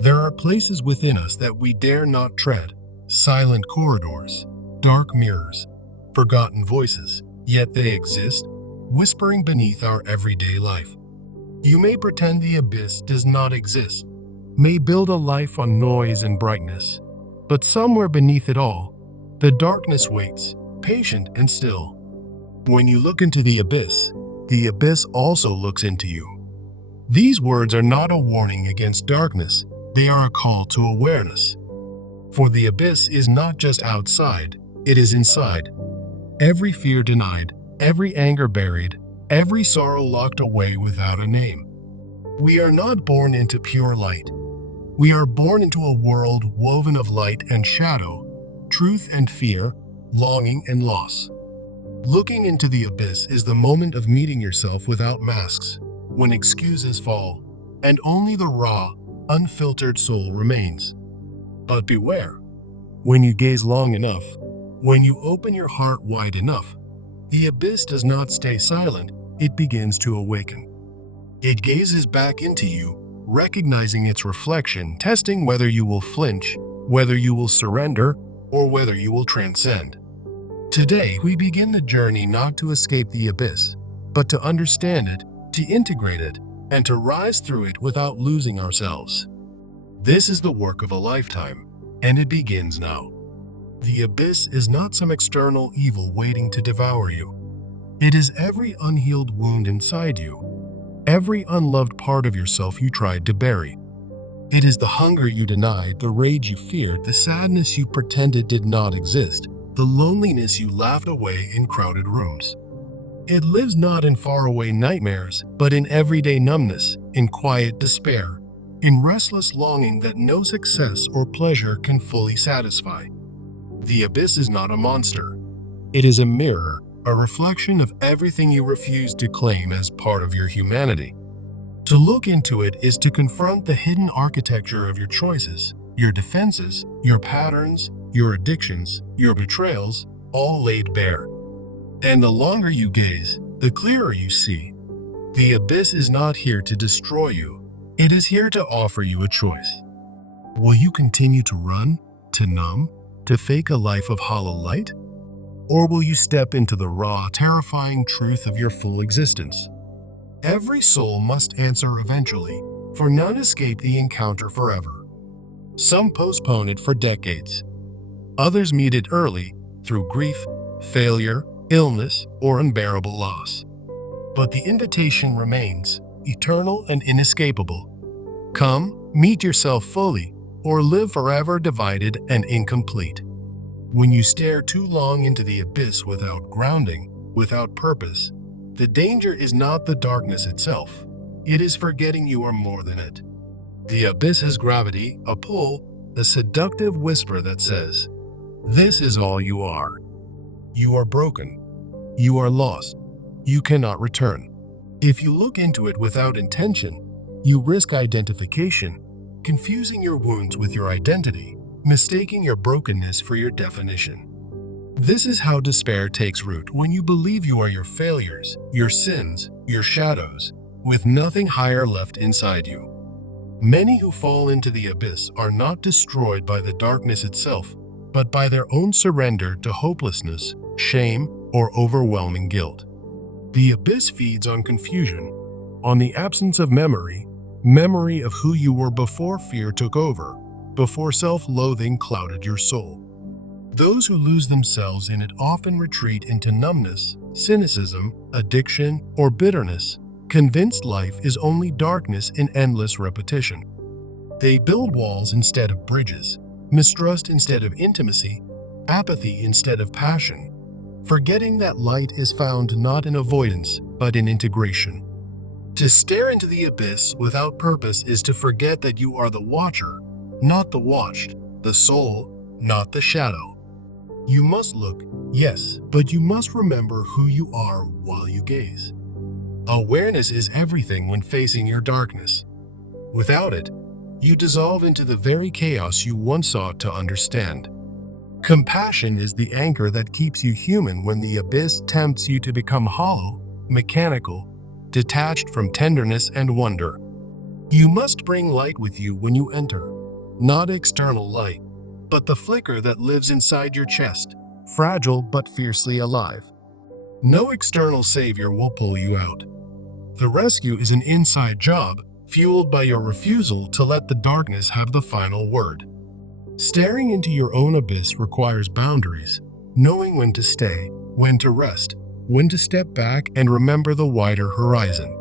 There are places within us that we dare not tread, silent corridors, dark mirrors, forgotten voices, yet they exist, whispering beneath our everyday life. You may pretend the abyss does not exist, may build a life on noise and brightness, but somewhere beneath it all, the darkness waits, patient and still. When you look into the abyss also looks into you. These words are not a warning against darkness, they are a call to awareness. For the abyss is not just outside, it is inside. Every fear denied, every anger buried, every sorrow locked away without a name. We are not born into pure light. We are born into a world woven of light and shadow, truth and fear, longing and loss. Looking into the abyss is the moment of meeting yourself without masks, when excuses fall, and only the raw, unfiltered soul remains. But beware, when you gaze long enough, when you open your heart wide enough, the abyss does not stay silent, it begins to awaken. It gazes back into you, recognizing its reflection, testing whether you will flinch, whether you will surrender, or whether you will transcend. Today, we begin the journey not to escape the abyss, but to understand it, to integrate it, and to rise through it without losing ourselves. This is the work of a lifetime, and it begins now. The abyss is not some external evil waiting to devour you. It is every unhealed wound inside you, every unloved part of yourself you tried to bury. It is the hunger you denied, the rage you feared, the sadness you pretended did not exist, the loneliness you laughed away in crowded rooms. It lives not in faraway nightmares, but in everyday numbness, in quiet despair, in restless longing that no success or pleasure can fully satisfy. The abyss is not a monster. It is a mirror, a reflection of everything you refuse to claim as part of your humanity. To look into it is to confront the hidden architecture of your choices, your defenses, your patterns, your addictions, your betrayals, all laid bare. And the longer you gaze, the clearer you see. The abyss is not here to destroy you. It is here to offer you a choice. Will you continue to run, to numb, to fake a life of hollow light? Or will you step into the raw, terrifying truth of your full existence? Every soul must answer eventually, for none escape the encounter forever. Some postpone it for decades. Others meet it early through grief, failure, illness, or unbearable loss. But the invitation remains, eternal and inescapable. Come, meet yourself fully, or live forever divided and incomplete. When you stare too long into the abyss without grounding, without purpose, the danger is not the darkness itself. It is forgetting you are more than it. The abyss has gravity, a pull, a seductive whisper that says, "This is all you are. You are broken. You are lost. You cannot return." If you look into it without intention, you risk identification, confusing your wounds with your identity, mistaking your brokenness for your definition. This is how despair takes root when you believe you are your failures, your sins, your shadows, with nothing higher left inside you. Many who fall into the abyss are not destroyed by the darkness itself, but by their own surrender to hopelessness, shame, or overwhelming guilt. The abyss feeds on confusion, on the absence of memory of who you were before fear took over, before self-loathing clouded your soul. Those who lose themselves in it often retreat into numbness, cynicism, addiction, or bitterness, convinced life is only darkness in endless repetition. They build walls instead of bridges, mistrust instead of intimacy, apathy instead of passion, forgetting that light is found not in avoidance, but in integration. To stare into the abyss without purpose is to forget that you are the watcher, not the watched, the soul, not the shadow. You must look, yes, but you must remember who you are while you gaze. Awareness is everything when facing your darkness. Without it, you dissolve into the very chaos you once sought to understand. Compassion is the anchor that keeps you human when the abyss tempts you to become hollow, mechanical, detached from tenderness and wonder. You must bring light with you when you enter, not external light, but the flicker that lives inside your chest, fragile but fiercely alive. No external savior will pull you out. The rescue is an inside job, fueled by your refusal to let the darkness have the final word. Staring into your own abyss requires boundaries, knowing when to stay, when to rest, when to step back and remember the wider horizon.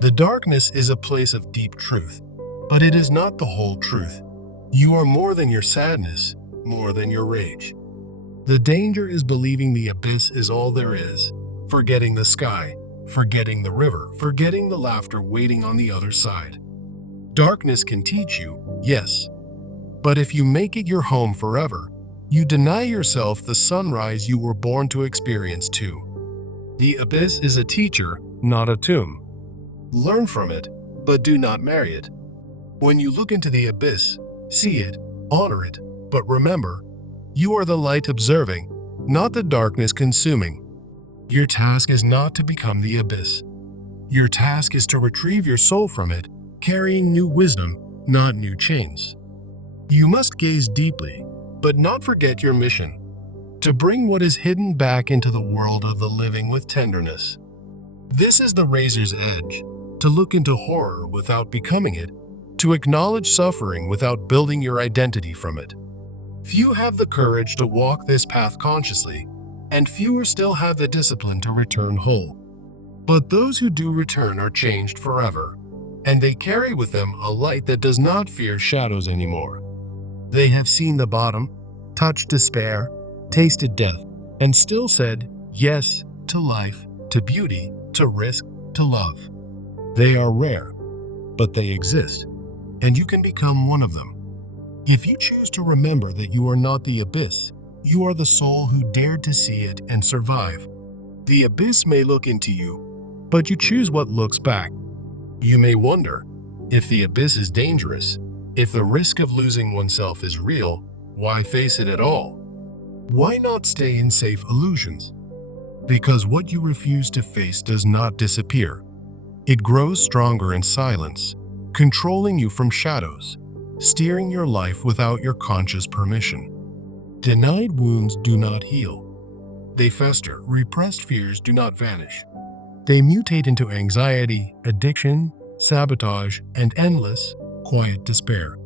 The darkness is a place of deep truth, but it is not the whole truth. You are more than your sadness, more than your rage. The danger is believing the abyss is all there is, forgetting the sky, forgetting the river, forgetting the laughter waiting on the other side. Darkness can teach you, yes, but if you make it your home forever, you deny yourself the sunrise you were born to experience too. The abyss is a teacher, not a tomb. Learn from it, but do not marry it. When you look into the abyss, see it, honor it, but remember, you are the light observing, not the darkness consuming. Your task is not to become the abyss. Your task is to retrieve your soul from it, carrying new wisdom, not new chains. You must gaze deeply, but not forget your mission, to bring what is hidden back into the world of the living with tenderness. This is the razor's edge, to look into horror without becoming it, to acknowledge suffering without building your identity from it. Few have the courage to walk this path consciously, and fewer still have the discipline to return whole. But those who do return are changed forever, and they carry with them a light that does not fear shadows anymore. They have seen the bottom, touched despair, tasted death, and still said yes to life, to beauty, to risk, to love. They are rare, but they exist, and you can become one of them. If you choose to remember that you are not the abyss, you are the soul who dared to see it and survive. The abyss may look into you, but you choose what looks back. You may wonder, if the abyss is dangerous, if the risk of losing oneself is real, why face it at all? Why not stay in safe illusions? Because what you refuse to face does not disappear. It grows stronger in silence, controlling you from shadows, steering your life without your conscious permission. Denied wounds do not heal. They fester. Repressed fears do not vanish. They mutate into anxiety, addiction, sabotage, and endless, quiet despair.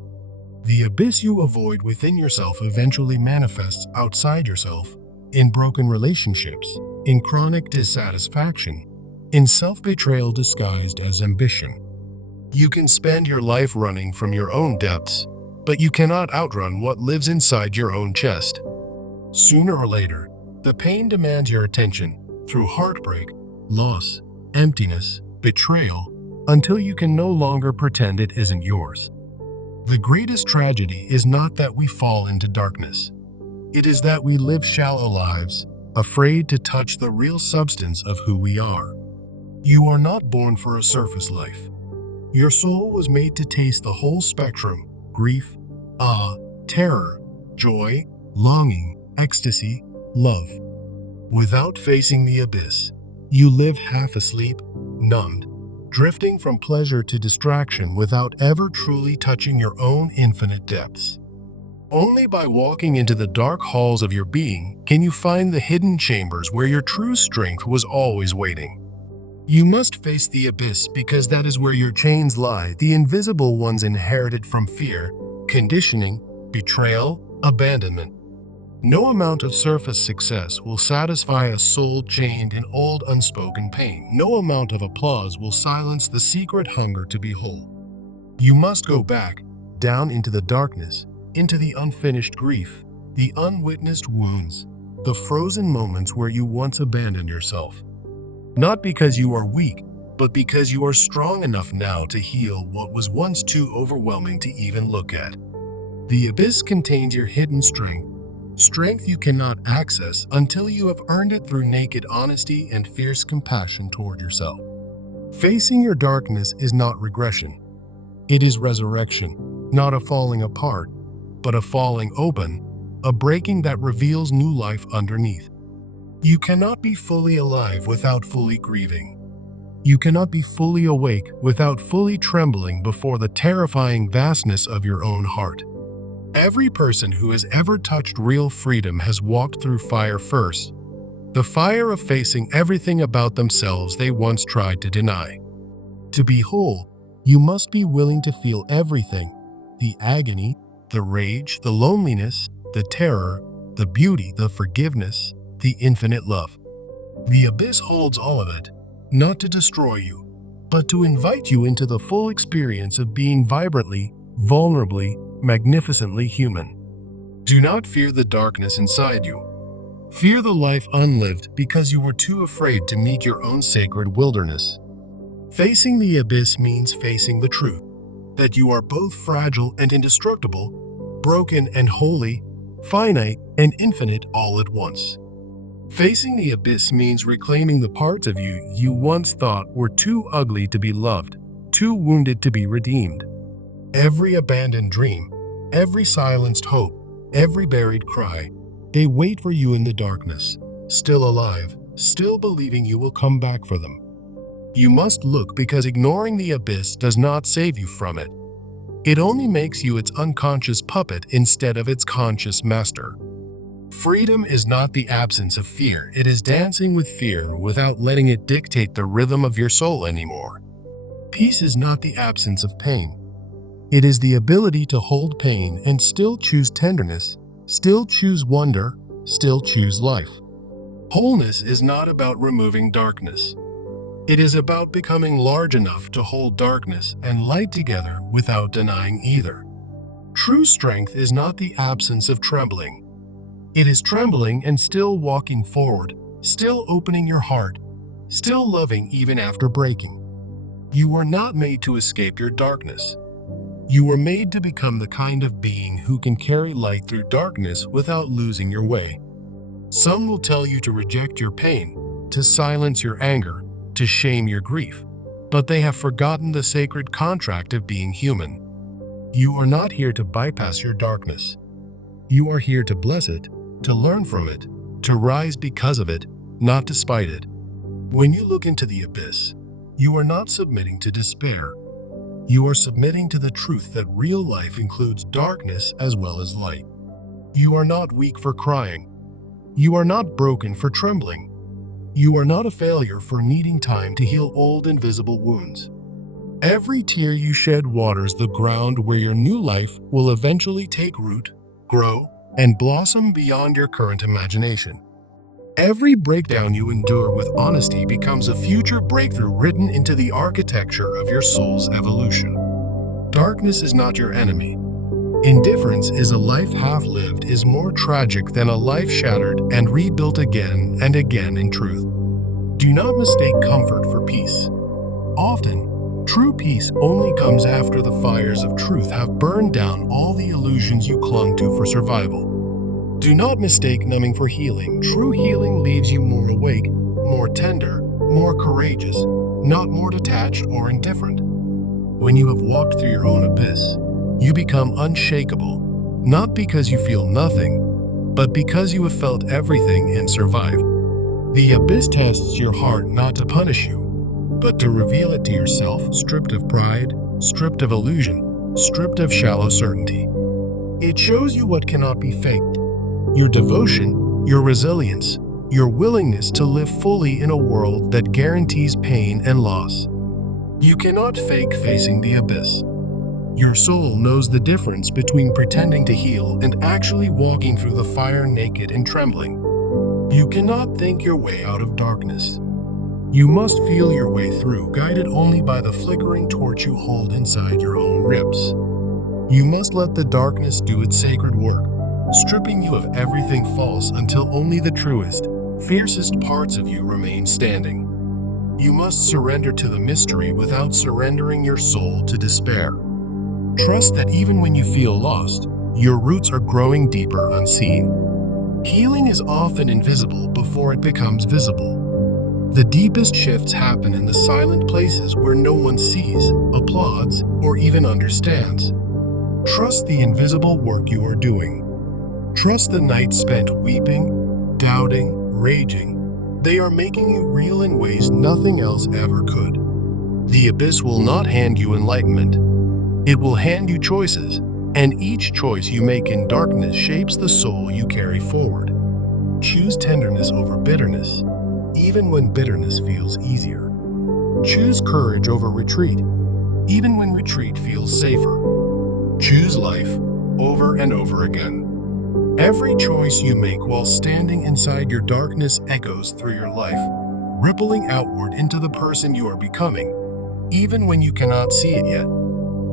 The abyss you avoid within yourself eventually manifests outside yourself, in broken relationships, in chronic dissatisfaction, in self-betrayal disguised as ambition. You can spend your life running from your own depths, but you cannot outrun what lives inside your own chest. Sooner or later, the pain demands your attention through heartbreak, loss, emptiness, betrayal, until you can no longer pretend it isn't yours. The greatest tragedy is not that we fall into darkness. It is that we live shallow lives, afraid to touch the real substance of who we are. You are not born for a surface life. Your soul was made to taste the whole spectrum: grief, awe, terror, joy, longing, ecstasy, love. Without facing the abyss, you live half asleep, numbed, drifting from pleasure to distraction without ever truly touching your own infinite depths. Only by walking into the dark halls of your being can you find the hidden chambers where your true strength was always waiting. You must face the abyss because that is where your chains lie, the invisible ones inherited from fear, conditioning, betrayal, abandonment. No amount of surface success will satisfy a soul chained in old unspoken pain. No amount of applause will silence the secret hunger to be whole. You must go back, down into the darkness, into the unfinished grief, the unwitnessed wounds, the frozen moments where you once abandoned yourself. Not because you are weak, but because you are strong enough now to heal what was once too overwhelming to even look at. The abyss contains your hidden strength you cannot access until you have earned it through naked honesty and fierce compassion toward yourself. Facing your darkness is not regression. It is resurrection, not a falling apart, but a falling open, a breaking that reveals new life underneath. You cannot be fully alive without fully grieving. You cannot be fully awake without fully trembling before the terrifying vastness of your own heart. Every person who has ever touched real freedom has walked through fire first, the fire of facing everything about themselves they once tried to deny. To be whole, you must be willing to feel everything: the agony, the rage, the loneliness, the terror, the beauty, the forgiveness, the infinite love. The abyss holds all of it, not to destroy you, but to invite you into the full experience of being vibrantly, vulnerably, magnificently human. Do not fear the darkness inside you. Fear the life unlived because you were too afraid to meet your own sacred wilderness. Facing the abyss means facing the truth, that you are both fragile and indestructible, broken and holy, finite and infinite all at once. Facing the abyss means reclaiming the parts of you you once thought were too ugly to be loved, too wounded to be redeemed. Every abandoned dream, every silenced hope, every buried cry, they wait for you in the darkness, still alive, still believing you will come back for them. You must look, because ignoring the abyss does not save you from it. It only makes you its unconscious puppet instead of its conscious master. Freedom is not the absence of fear, it is dancing with fear without letting it dictate the rhythm of your soul anymore. Peace is not the absence of pain. It is the ability to hold pain and still choose tenderness, still choose wonder, still choose life. Wholeness is not about removing darkness. It is about becoming large enough to hold darkness and light together without denying either. True strength is not the absence of trembling. It is trembling and still walking forward, still opening your heart, still loving even after breaking. You were not made to escape your darkness. You were made to become the kind of being who can carry light through darkness without losing your way. Some will tell you to reject your pain, to silence your anger, to shame your grief, but they have forgotten the sacred contract of being human. You are not here to bypass your darkness. You are here to bless it, to learn from it, to rise because of it, not despite it. When you look into the abyss, you are not submitting to despair. You are submitting to the truth that real life includes darkness as well as light. You are not weak for crying. You are not broken for trembling. You are not a failure for needing time to heal old invisible wounds. Every tear you shed waters the ground where your new life will eventually take root, grow, and blossom beyond your current imagination. Every breakdown you endure with honesty becomes a future breakthrough written into the architecture of your soul's evolution. Darkness is not your enemy. Indifference is a life half-lived is more tragic than a life shattered and rebuilt again and again in truth. Do not mistake comfort for peace. Often, true peace only comes after the fires of truth have burned down all the illusions you clung to for survival. Do not mistake numbing for healing. True healing leaves you more awake, more tender, more courageous, not more detached or indifferent. When you have walked through your own abyss, you become unshakable, not because you feel nothing, but because you have felt everything and survived. The abyss tests your heart not to punish you, but to reveal it to yourself, stripped of pride, stripped of illusion, stripped of shallow certainty. It shows you what cannot be faked: your devotion, your resilience, your willingness to live fully in a world that guarantees pain and loss. You cannot fake facing the abyss. Your soul knows the difference between pretending to heal and actually walking through the fire naked and trembling. You cannot think your way out of darkness. You must feel your way through, guided only by the flickering torch you hold inside your own ribs. You must let the darkness do its sacred work, stripping you of everything false until only the truest, fiercest parts of you remain standing. You must surrender to the mystery without surrendering your soul to despair. Trust that even when you feel lost, your roots are growing deeper unseen. Healing is often invisible before it becomes visible. The deepest shifts happen in the silent places where no one sees, applauds, or even understands. Trust the invisible work you are doing. Trust the nights spent weeping, doubting, raging, They are making you real in ways nothing else ever could. The abyss will not hand you enlightenment. It will hand you choices, and each choice you make in darkness shapes the soul you carry forward. Choose tenderness over bitterness, even when bitterness feels easier. Choose courage over retreat, even when retreat feels safer. Choose life over and over again. Every choice you make while standing inside your darkness echoes through your life, rippling outward into the person you are becoming, even when you cannot see it yet.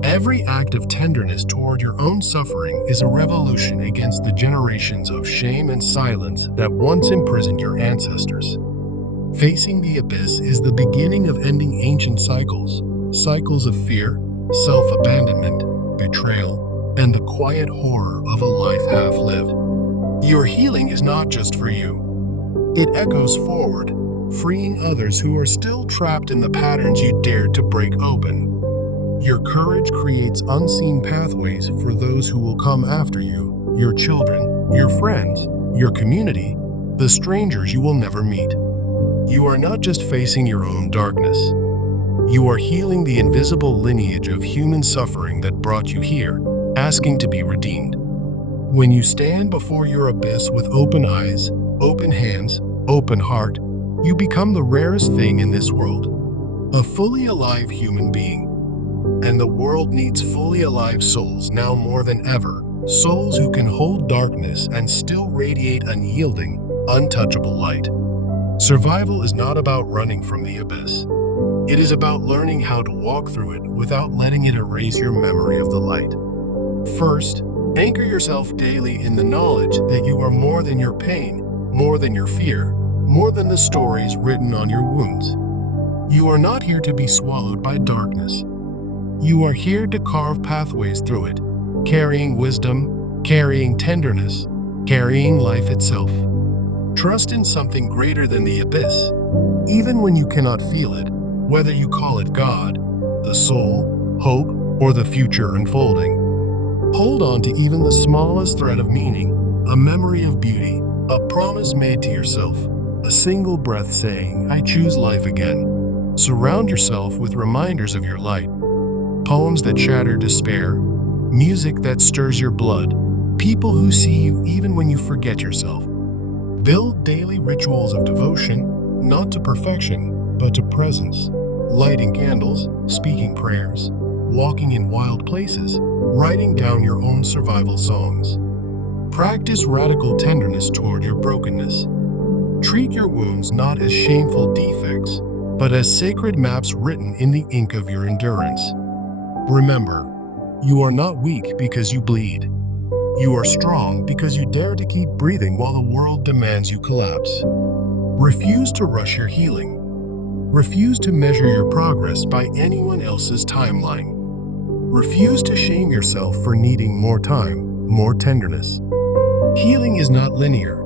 Every act of tenderness toward your own suffering is a revolution against the generations of shame and silence that once imprisoned your ancestors. Facing the abyss is the beginning of ending ancient cycles of fear, self-abandonment, betrayal, and the quiet horror of a life half-lived. Your healing is not just for you. It echoes forward, freeing others who are still trapped in the patterns you dared to break open. Your courage creates unseen pathways for those who will come after you, your children, your friends, your community, the strangers you will never meet. You are not just facing your own darkness. You are healing the invisible lineage of human suffering that brought you here, asking to be redeemed. When you stand before your abyss with open eyes, open hands, open heart, you become the rarest thing in this world, a fully alive human being. And the world needs fully alive souls now more than ever, souls who can hold darkness and still radiate unyielding, untouchable light. Survival is not about running from the abyss. It is about learning how to walk through it without letting it erase your memory of the light. First, anchor yourself daily in the knowledge that you are more than your pain, more than your fear, more than the stories written on your wounds. You are not here to be swallowed by darkness. You are here to carve pathways through it, carrying wisdom, carrying tenderness, carrying life itself. Trust in something greater than the abyss, even when you cannot feel it, whether you call it God, the soul, hope, or the future unfolding. Hold on to even the smallest thread of meaning, a memory of beauty, a promise made to yourself, a single breath saying, "I choose life again." Surround yourself with reminders of your light, poems that shatter despair, music that stirs your blood, people who see you even when you forget yourself. Build daily rituals of devotion, not to perfection, but to presence. Lighting candles, speaking prayers, walking in wild places, writing down your own survival songs. Practice radical tenderness toward your brokenness. Treat your wounds not as shameful defects, but as sacred maps written in the ink of your endurance. Remember, you are not weak because you bleed. You are strong because you dare to keep breathing while the world demands you collapse. Refuse to rush your healing. Refuse to measure your progress by anyone else's timeline. Refuse to shame yourself for needing more time, more tenderness. Healing is not linear.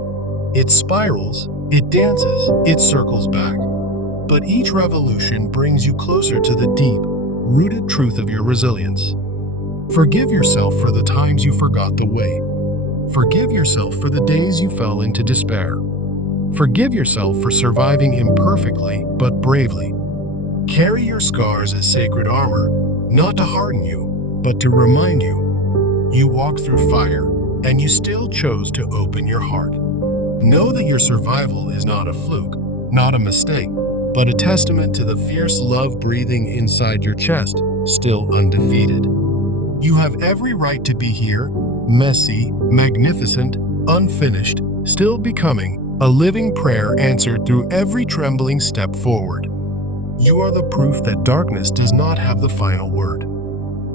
It spirals, it dances, it circles back. But each revolution brings you closer to the deep, rooted truth of your resilience. Forgive yourself for the times you forgot the way. Forgive yourself for the days you fell into despair. Forgive yourself for surviving imperfectly but bravely. Carry your scars as sacred armor, not to harden you, but to remind you. You walked through fire, and you still chose to open your heart. Know that your survival is not a fluke, not a mistake, but a testament to the fierce love breathing inside your chest, still undefeated. You have every right to be here, messy, magnificent, unfinished, still becoming, a living prayer answered through every trembling step forward. You are the proof that darkness does not have the final word.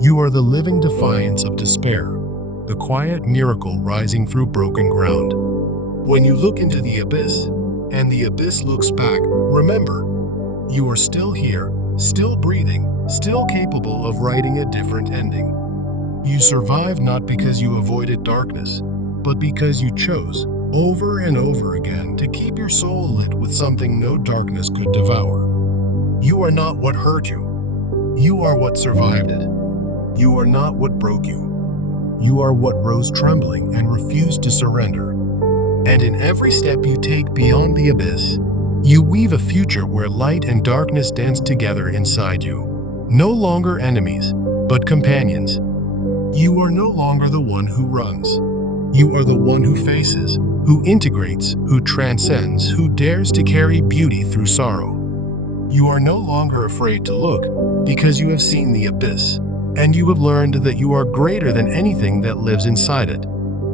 You are the living defiance of despair, the quiet miracle rising through broken ground. When you look into the abyss, and the abyss looks back, remember, you are still here, still breathing, still capable of writing a different ending. You survived not because you avoided darkness, but because you chose, over and over again, to keep your soul lit with something no darkness could devour. You are not what hurt you. You are what survived it. You are not what broke you. You are what rose trembling and refused to surrender. And in every step you take beyond the abyss, You weave a future where light and darkness dance together inside you. No longer enemies, but companions. You are no longer the one who runs. You are the one who faces, who integrates, who transcends, who dares to carry beauty through sorrow. You are no longer afraid to look because you have seen the abyss, and you have learned that you are greater than anything that lives inside it.